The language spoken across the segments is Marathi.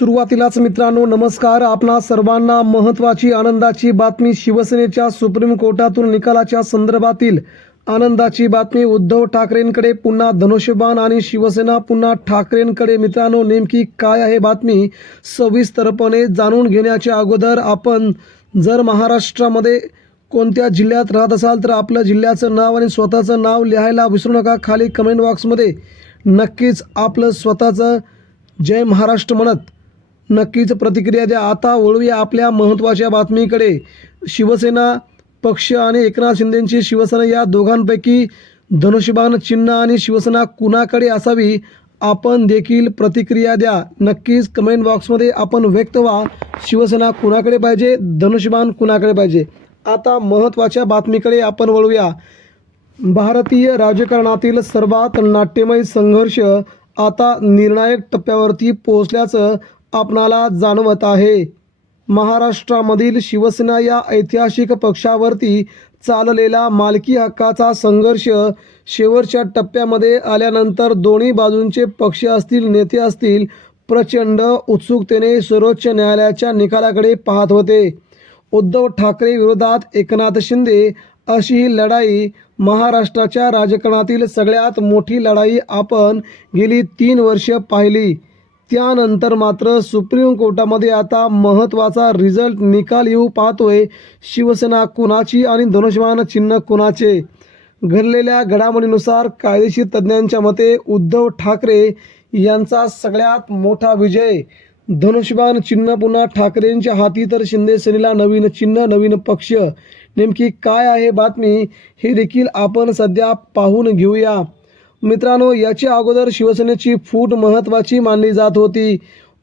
सुरुवातीलाच मित्रांनो नमस्कार. आपणा सर्वांना महत्त्वाची आनंदाची बातमी. शिवसेनेच्या सुप्रीम कोर्टातून निकालाच्या संदर्भातील आनंदाची बातमी. उद्धव ठाकरेंकडे पुन्हा धनुष्यबाण आणि शिवसेना पुन्हा ठाकरेंकडे. मित्रांनो नेमकी काय आहे बातमी सविस्तरपणे जाणून घेण्याच्या अगोदर आपण जर महाराष्ट्रामध्ये कोणत्या जिल्ह्यात राहत असाल तर आपलं जिल्ह्याचं नाव आणि स्वतःचं नाव लिहायला विसरू नका. खाली कमेंट बॉक्समध्ये नक्कीच आपलं स्वतःचं जय महाराष्ट्र म्हणत नक्कीच प्रतिक्रिया द्या. आता वळूया आपल्या महत्त्वाच्या बातमीकडे. शिवसेना पक्ष आणि एकनाथ शिंदेंची शिवसेना या दोघांपैकी धनुष्यबाण चिन्ह आणि शिवसेना कुणाकडे असावी, आपण देखील प्रतिक्रिया द्या. नक्कीच कमेंट बॉक्समध्ये आपण व्यक्त व्हा. शिवसेना कुणाकडे पाहिजे, धनुष्यबाण कुणाकडे पाहिजे. आता महत्त्वाच्या बातमीकडे आपण वळूया. भारतीय राजकारणातील सर्वात नाट्यमय संघर्ष आता निर्णायक टप्प्यावरती पोहोचल्याचं आपणाला जाणवत आहे. महाराष्ट्रामधील शिवसेना या ऐतिहासिक पक्षावरती चाललेला मालकी हक्काचा संघर्ष शेवटच्या टप्प्यामध्ये आल्यानंतर दोन्ही बाजूंचे पक्ष असतील, नेते असतील, प्रचंड उत्सुकतेने सर्वोच्च न्यायालयाच्या निकालाकडे पाहत होते. उद्धव ठाकरे विरोधात एकनाथ शिंदे अशी ही लढाई महाराष्ट्राच्या राजकारणातील सगळ्यात मोठी लढाई आपण गेली 3 वर्ष पाहिली. त्यानंतर मात्र सुप्रीम कोर्टामध्ये आता महत्त्वाचा रिझल्ट निकाल येऊ पाहतोय. शिवसेना कुणाची आणि धनुष्यबाण चिन्ह कुणाचे. घडलेल्या घडामोडीनुसार कायदेशीर तज्ज्ञांच्या मते उद्धव ठाकरे यांचा सगळ्यात मोठा विजय. धनुष्यबाण चिन्ह पुन्हा ठाकरेंच्या हाती तर शिंदे सेनेला नवीन चिन्ह, नवीन पक्ष. नेमकी काय आहे बातमी हे देखील आपण सध्या पाहून घेऊया. मित्रांनो याच्या अगोदर शिवसेनेची फूट महत्त्वाची मानली जात होती.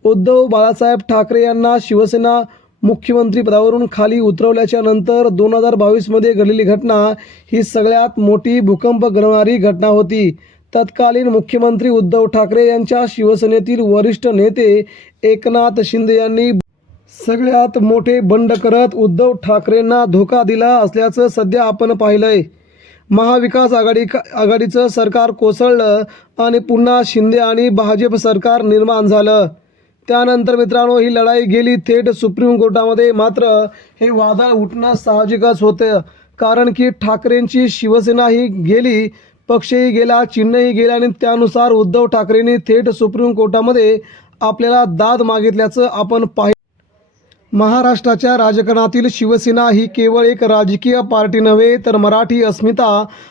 उद्धव बाळासाहेब ठाकरे यांना शिवसेना मुख्यमंत्री पदावरून खाली उतरवल्याच्या नंतर 2022मध्ये घडलेली घटना ही सगळ्यात मोठी भूकंप घडवणारी घटना होती. तत्कालीन मुख्यमंत्री उद्धव ठाकरे यांच्या शिवसेनेतील वरिष्ठ नेते एकनाथ शिंदे यांनी सगळ्यात मोठे बंड करत उद्धव ठाकरेंना धोका दिला असल्याचं सध्या आपण पाहिलंय. महाविकास आघाडीचं सरकार कोसळलं आणि पुन्हा शिंदे आणि भाजप सरकार निर्माण झालं. त्यानंतर मित्रांनो ही लढाई गेली थेट सुप्रीम कोर्टामध्ये. मात्र हे वादळ उठणं साहजिकच होतं, कारण की ठाकरेंची शिवसेना ही गेली, पक्षही गेला, चिन्हही गेला आणि त्यानुसार उद्धव ठाकरेंनी थेट सुप्रीम कोर्टामध्ये आपल्याला दाद मागितल्याचं आपण पाहिलं. महाराष्ट्राच्या राजकारणातील शिवसेना ही केवळ एक राजकीय पार्टी नव्हे तर मराठी अस्मिता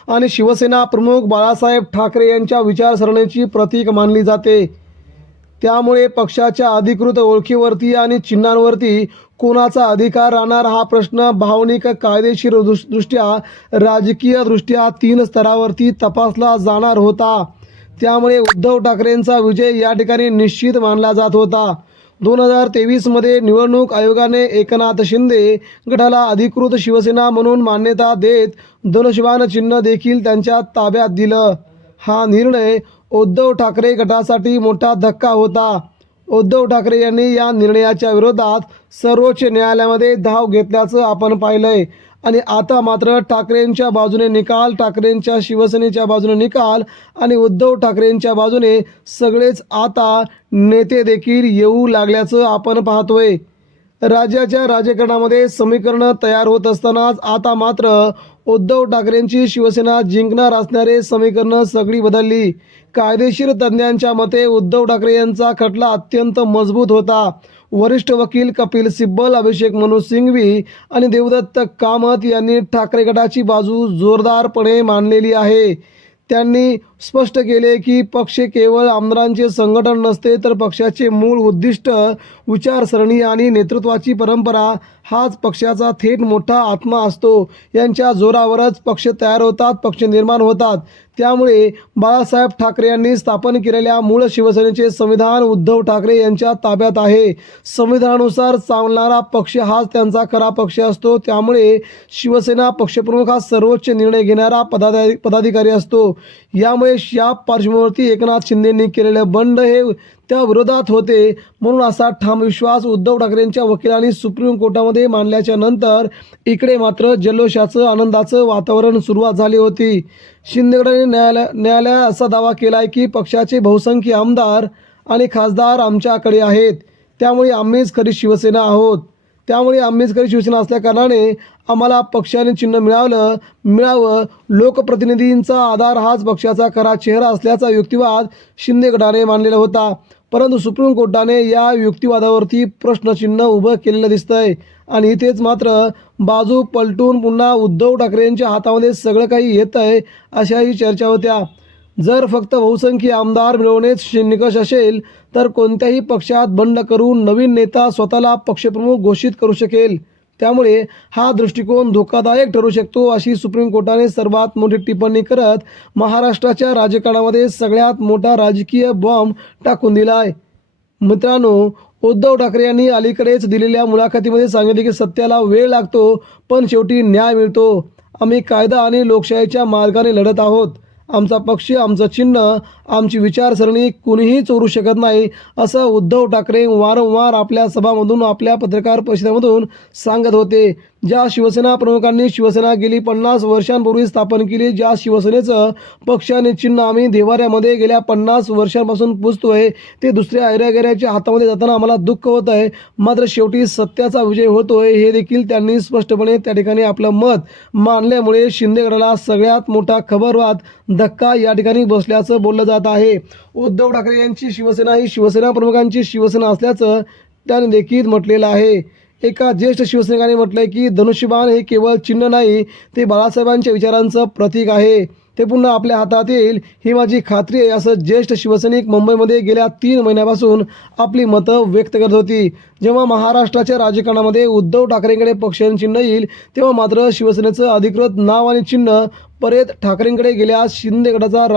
आणि शिवसेना प्रमुख बाळासाहेब ठाकरे यांच्या विचारसरणीची प्रतीक मानली जाते. त्यामुळे पक्षाच्या अधिकृत ओळखीवरती आणि चिन्हांवरती कोणाचा अधिकार राहणार हा प्रश्न भावनिक, कायदेशीर दृष्ट्या, राजकीय दृष्ट्या 3 स्तरावरती तपासला जाणार होता. त्यामुळे उद्धव ठाकरेंचा विजय या ठिकाणी निश्चित मानला जात होता. 2023मध्ये निवडणूक आयोगाने एकनाथ शिंदे गटाला अधिकृत शिवसेना म्हणून मान्यता देत धनुष्यबाण चिन्ह देखील त्यांच्या ताब्यात दिलं. हा निर्णय उद्धव ठाकरे गटासाठी मोठा धक्का होता. उद्धव ठाकरे यांनी या निर्णयाच्या विरोधात सर्वोच्च न्यायालयामध्ये धाव घेतल्याचं आपण पाहिलंय. आणि आता मात्र ठाकरेंच्या बाजूने निकाल, ठाकरेंच्या शिवसेनेच्या बाजूने निकाल आणि उद्धव ठाकरेंच्या बाजूने सगळेच आता नेते देखील येऊ लागल्याचं आपण पाहतोय. राज्याच्या राजकारणामध्ये समीकरणं तयार होत असतानाच आता मात्र उद्धव ठाकरेंची शिवसेना जिंकणार असणारे समीकरणं सगळी बदलली. कायदेशीर तज्ज्ञांच्या मते उद्धव ठाकरे यांचा खटला अत्यंत मजबूत होता. वरिष्ठ वकील कपिल सिब्बल, अभिषेक मनु सिंघवी आणि देवदत्त कामत यांनी ठाकरे गटाची बाजू जोरदारपणे मांडलेली आहे. त्यांनी स्पष्ट केले की पक्ष केवळ आमदारांचे संघटन नसते तर पक्षाचे मूळ उद्दिष्ट, विचारसरणी आणि नेतृत्वाची परंपरा हाच पक्षाचा थेट मोठा आत्मा असतो. यांच्या जोरावरच पक्ष तयार होतात, पक्ष निर्माण होतात. त्यामुळे बाळासाहेब ठाकरे यांनी स्थापन केलेल्या मूळ शिवसेनेचे संविधान उद्धव ठाकरे यांच्या ताब्यात आहे. संविधानानुसार चालणारा पक्ष हाच त्यांचा खरा पक्ष असतो. त्यामुळे शिवसेना पक्षप्रमुख हा सर्वोच्च निर्णय घेणारा पदाधिकारी असतो. यामुळे या पार्श्वभूमीवरती एकनाथ शिंदेंनी केलेलं बंड हे त्या विरोधात होते. म्हणून असा ठाम विश्वास उद्धव ठाकरेंच्या वकिलांनी सुप्रीम कोर्टामध्ये मांडल्याच्या नंतर इकडे मात्र जल्लोषाचं, आनंदाचं वातावरण सुरुवात झाली होती. शिंदे गटाने न्यायालयात असा दावा केला आहे की पक्षाचे बहुसंख्य आमदार आणि खासदार आमच्याकडे आहेत. त्यामुळे आम्हीच खरी शिवसेना आहोत. त्यामुळे आम्हीच खरी शिवसेना असल्याकारणाने आम्हाला पक्षाने चिन्ह मिळावं. लोकप्रतिनिधींचा आधार हाच पक्षाचा खरा चेहरा असल्याचा युक्तिवाद शिंदे गटाने मांडलेला होता. परंतु सुप्रीम कोर्टाने या युक्तिवादावरती प्रश्नचिन्ह उभं केलेलं दिसतंय आणि इथेच मात्र बाजू पलटून पुन्हा उद्धव ठाकरेंच्या हातामध्ये सगळं काही येत आहे अशाही चर्चा होत्या. जर फक्त बहुसंख्य आमदार मिळवणेच निकष असेल तर कोणत्याही पक्षात बंड करून नवीन नेता स्वतःला पक्षप्रमुख घोषित करू शकेल. त्यामुळे हा दृष्टिकोन धोकादायक ठरू शकतो अशी सुप्रीम कोर्टाने सर्वात मोठी टिप्पणी करत महाराष्ट्राच्या राजकारणामध्ये सगळ्यात मोठा राजकीय बॉम्ब टाकून दिला आहे. मित्रांनो, उद्धव ठाकरे यांनी अलीकडेच दिलेल्या मुलाखतीमध्ये सांगितले की सत्याला वेळ लागतो पण शेवटी न्याय मिळतो. आम्ही कायदा आणि लोकशाहीच्या मार्गाने लढत आहोत. आमचा पक्ष, आमचं चिन्ह, आमची विचारसरणी कुणीही चोरू शकत नाही असं उद्धव ठाकरे वारंवार आपल्या सभामधून, आपल्या पत्रकार परिषदेमधून सांगत होते. ज्या शिवसेना प्रमुखांनी शिवसेना गेली 50 वर्षांपूर्वी स्थापन केली, ज्या शिवसेनेचं पक्ष आणि चिन्ह आम्ही देवाऱ्यामध्ये गेल्या 50 वर्षांपासून पुजतोय, ते दुसऱ्या ऐऱ्यागैऱ्याच्या हातामध्ये जाताना आम्हाला दुःख होत आहे. मात्र शेवटी सत्याचा विजय होतोय हे देखील त्यांनी स्पष्टपणे त्या ठिकाणी आपलं मत मांडल्यामुळे शिंदे गटाला सगळ्यात मोठा खबरवाद धक्का या ठिकाणी बसल्याचं बोललं जात आहे. उद्धव ठाकरे यांची शिवसेना ही शिवसेना प्रमुखांची शिवसेना असल्याचं त्याने देखील म्हटलेलं आहे. एका ज्येष्ठ शिवसैनिकाने म्हटलंय की धनुष्यबाण हे केवळ चिन्ह नाही, ते बाळासाहेबांच्या विचारांचं प्रतीक आहे. ते पुन्हा आपल्या हातात येईल ही माझी खात्री आहे असं ज्येष्ठ शिवसैनिक मुंबईमध्ये गेल्या 3 महिन्यापासून आपली मतं व्यक्त करत होती. जेव्हा महाराष्ट्राच्या राजकारणामध्ये उद्धव ठाकरेंकडे पक्ष चिन्ह येईल तेव्हा मात्र शिवसेनेचं अधिकृत नाव आणि चिन्ह परत ठाकरेंकडे गेल्यास शिंदे गटाचा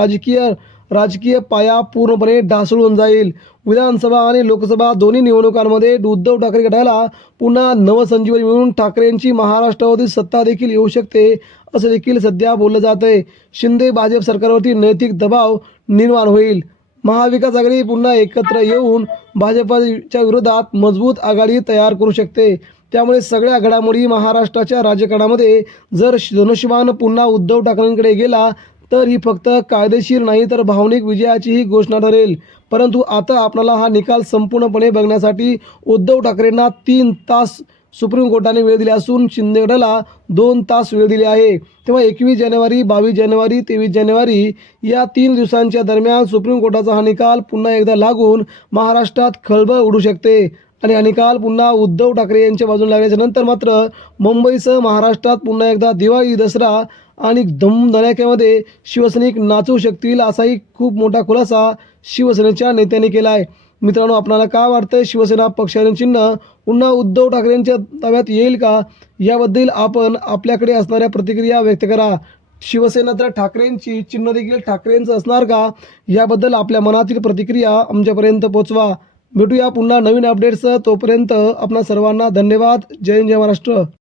राजकीय पाया पूर्णपणे ढासळून जाईल. विधानसभा आणि लोकसभा दोन्ही निवडणुकांमध्ये उद्धव ठाकरे गटाला पुन्हा नवसंजीवनी मिळून ठाकरेंची महाराष्ट्रावरील सत्ता देखील येऊ शकते असं देखील सध्या बोललं जात आहे. शिंदे भाजप सरकारवरती नैतिक दबाव निर्माण होईल. महाविकास आघाडी पुन्हा एकत्र येऊन भाजपच्या विरोधात मजबूत आघाडी तयार करू शकते. त्यामुळे सगळ्या घडामोडी महाराष्ट्राच्या राजकारणामध्ये जर धनुष्यबाण पुन्हा उद्धव ठाकरेंकडे गेला तर ही फक्त कायदेशीर नाही तर भावनिक विजयाचीही घोषणा ठरेल. परंतु आता आपल्याला हा निकाल संपूर्णपणे बघण्यासाठी उद्धव ठाकरेंना 3 तास सुप्रीम कोर्टाने वेळ दिली असून शिंदे गटाला 2 तास वेळ दिली आहे. तेव्हा 21 जानेवारी, 22 जानेवारी, 23 जानेवारी या 3 दिवसांच्या दरम्यान सुप्रीम कोर्टाचा हा निकाल पुन्हा एकदा लागून महाराष्ट्रात खळबळ उडू शकते आणि हा निकाल पुन्हा उद्धव ठाकरे यांच्या बाजूने लागल्याच्या नंतर मात्र मुंबईसह महाराष्ट्रात पुन्हा एकदा दिवाळी, दसरा आणि धूमधडाक्यामध्ये शिवसैनिक नाचू शकतील असाही खूप मोठा खुलासा शिवसेनेच्या नेत्यांनी केला आहे. मित्रांनो, आपल्याला काय वाटतंय? शिवसेना पक्ष आणि चिन्ह पुन्हा उद्धव ठाकरेंच्या ताब्यात येईल का? याबद्दल आपण आपल्याकडे असणाऱ्या प्रतिक्रिया व्यक्त करा. शिवसेना तर ठाकरेंची, चिन्ह देखील ठाकरेंचं असणार का? याबद्दल आपल्या मनातील प्रतिक्रिया आमच्यापर्यंत पोचवा. भेटूया पुन्हा नवीन अपडेट्स. तोपर्यंत आपणा सर्वांना धन्यवाद. जय हिंद, जय महाराष्ट्र.